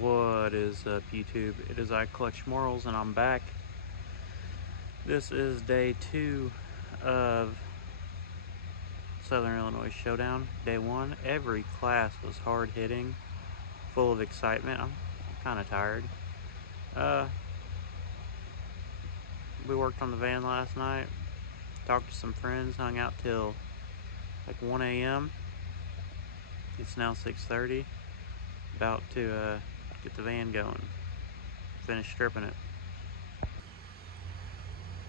What is up, YouTube? It is I, clutchmarles, and I'm back. This is day 2 of Southern Illinois Showdown. Day 1. Every class was hard-hitting, full of excitement. I'm kind of tired. We worked on the van last night, talked to some friends, hung out till like 1 a.m. It's now 6:30. About to get the van going, finish stripping it.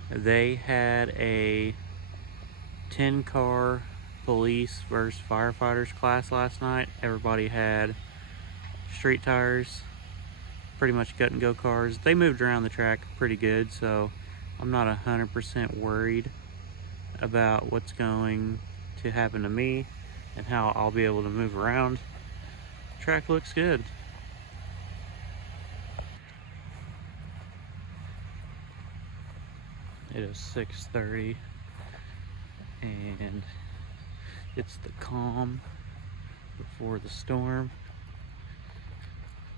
They had a 10-car police versus firefighters class last night. Everybody had street tires, pretty much cut and go cars. They moved around the track pretty good, so I'm not 100% worried about what's going to happen to me and how I'll be able to move around. The track looks good. It is 6:30 and it's the calm before the storm.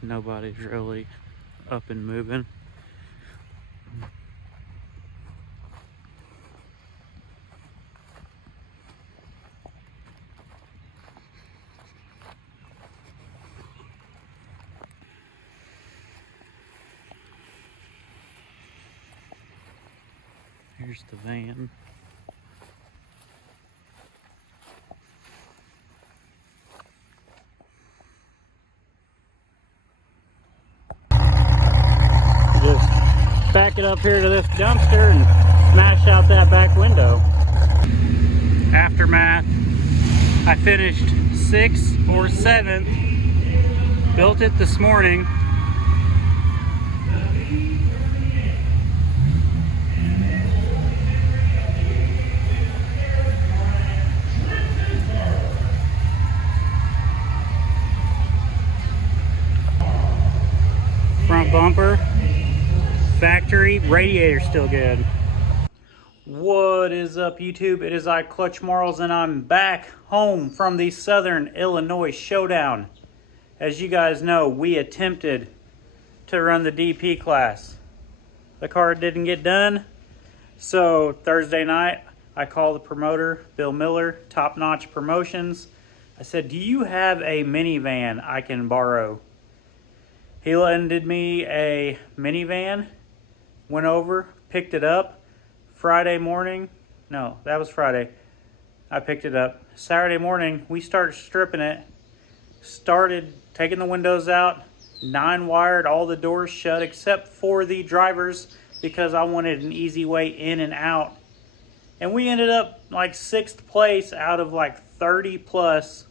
Nobody's really up and moving. Here's the van. Just back it up here to this dumpster and smash out that back window. Aftermath. I finished 6th or 7th. Built it this morning. Front bumper, factory, radiator still good. What is up, YouTube? It is I, clutchmarles, and I'm back home from the Southern Illinois Showdown. As you guys know, we attempted to run the DP class. The car didn't get done, so Thursday night I called the promoter, Bill Miller, Top Notch Promotions. I said, do you have a minivan I can borrow? He lended me a minivan, went over, picked it up Friday morning. No, that was Friday. I picked it up. Saturday morning, we started stripping it, started taking the windows out, 9-wired all the doors shut except for the drivers because I wanted an easy way in and out. And we ended up like 6th place out of like 30 plus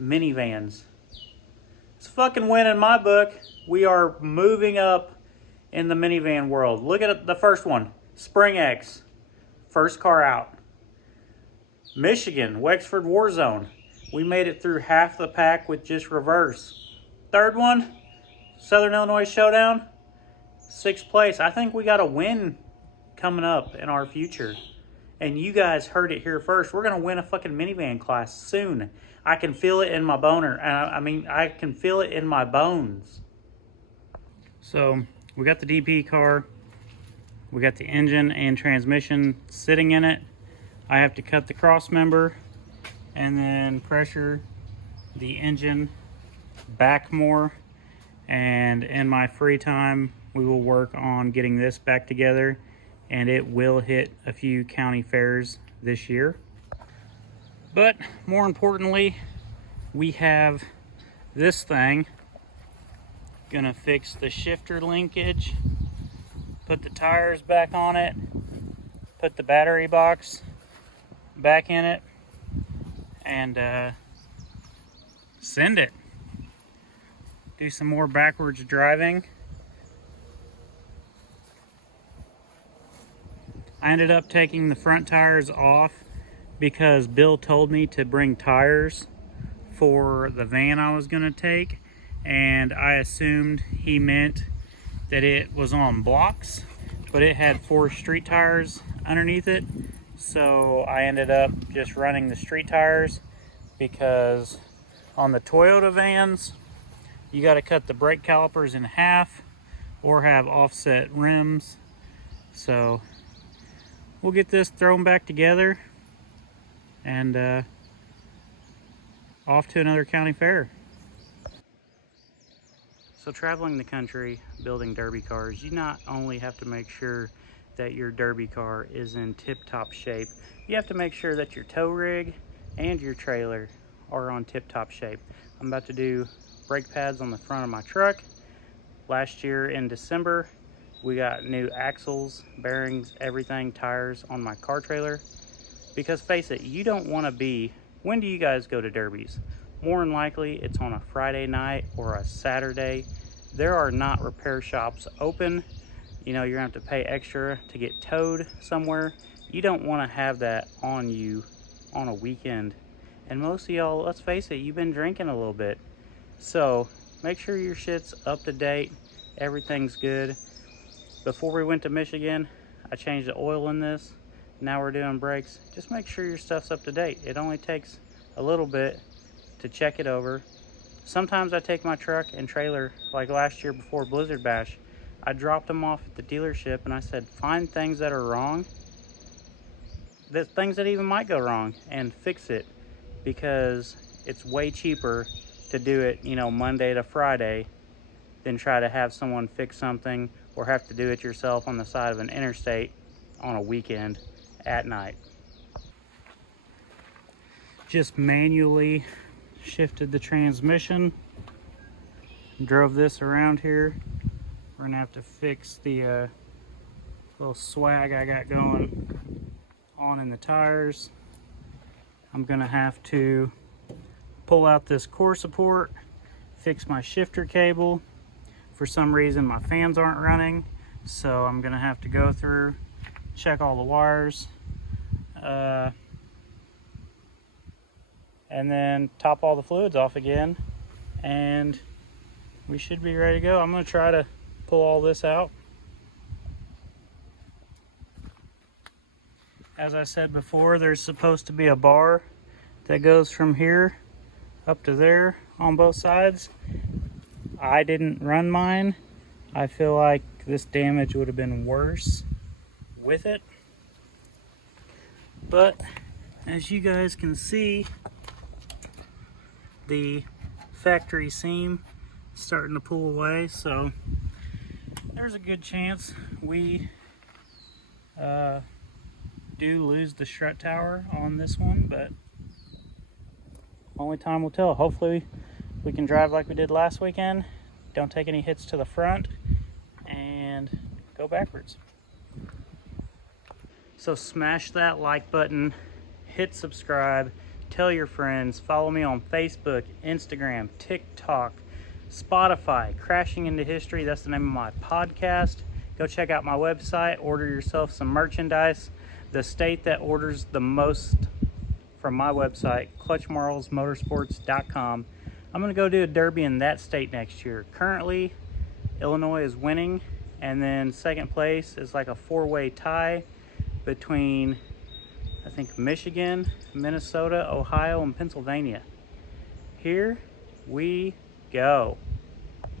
minivans. It's a fucking win in my book. We are moving up in the minivan world. Look at the first one. Spring X. First car out. Michigan, Wexford Warzone. We made it through half the pack with just reverse. Third one, Southern Illinois Showdown. 6th place. I think we got a win coming up in our future. And you guys heard it here first. We're going to win a fucking minivan class soon. I can feel it in my boner. I can feel it in my bones. So, we got the DP car. We got the engine and transmission sitting in it. I have to cut the cross member and then pressure the engine back more. And in my free time, we will work on getting this back together. And it will hit a few county fairs this year. But more importantly, we have this thing. Gonna fix the shifter linkage, put the tires back on it, put the battery box back in it, and send it. Do some more backwards driving. I ended up taking the front tires off because Bill told me to bring tires for the van I was going to take, and I assumed he meant that it was on blocks, but it had 4 street tires underneath it, so I ended up just running the street tires because on the Toyota vans you got to cut the brake calipers in half or have offset rims. So we'll get this thrown back together and off to another county fair. So traveling the country, building derby cars, you not only have to make sure that your derby car is in tip-top shape, you have to make sure that your tow rig and your trailer are on tip-top shape. I'm about to do brake pads on the front of my truck. Last year in December, we got new axles, bearings, everything, tires on my car trailer. Because face it, you don't want to be, when do you guys go to derbies? More than likely, it's on a Friday night or a Saturday. There are not repair shops open. You know, you're gonna have to pay extra to get towed somewhere. You don't want to have that on you on a weekend. And most of y'all, let's face it, you've been drinking a little bit. So make sure your shit's up to date, everything's good. Before we went to Michigan, I changed the oil in this. Now we're doing brakes. Just make sure your stuff's up to date. It only takes a little bit to check it over. Sometimes I take my truck and trailer, like last year before Blizzard Bash, I dropped them off at the dealership and I said, find things that are wrong, things that even might go wrong, and fix it, because it's way cheaper to do it, you know, Monday to Friday than try to have someone fix something or have to do it yourself on the side of an interstate on a weekend at night. Just manually shifted the transmission, drove this around here. We're gonna have to fix the little swag I got going on in the tires. I'm gonna have to pull out this core support, fix my shifter cable. For some reason my fans aren't running, so I'm gonna have to go through, check all the wires, and then top all the fluids off again, and we should be ready to go. I'm gonna try to pull all this out. As I said before, there's supposed to be a bar that goes from here up to there on both sides. I didn't run mine. I feel like this damage would have been worse with it. But as you guys can see, the factory seam is starting to pull away, so there's a good chance we do lose the strut tower on this one, but only time will tell. Hopefully we can drive like we did last weekend, don't take any hits to the front, and go backwards. So smash that like button, hit subscribe, tell your friends, follow me on Facebook, Instagram, TikTok, Spotify, Crashing Into History. That's the name of my podcast. Go check out my website, order yourself some merchandise. The state that orders the most from my website, clutchmarlesmotorsports.com. I'm going to go do a derby in that state next year. Currently, Illinois is winning, and then second place is like a four-way tie between, I think, Michigan, Minnesota, Ohio, and Pennsylvania. Here we go.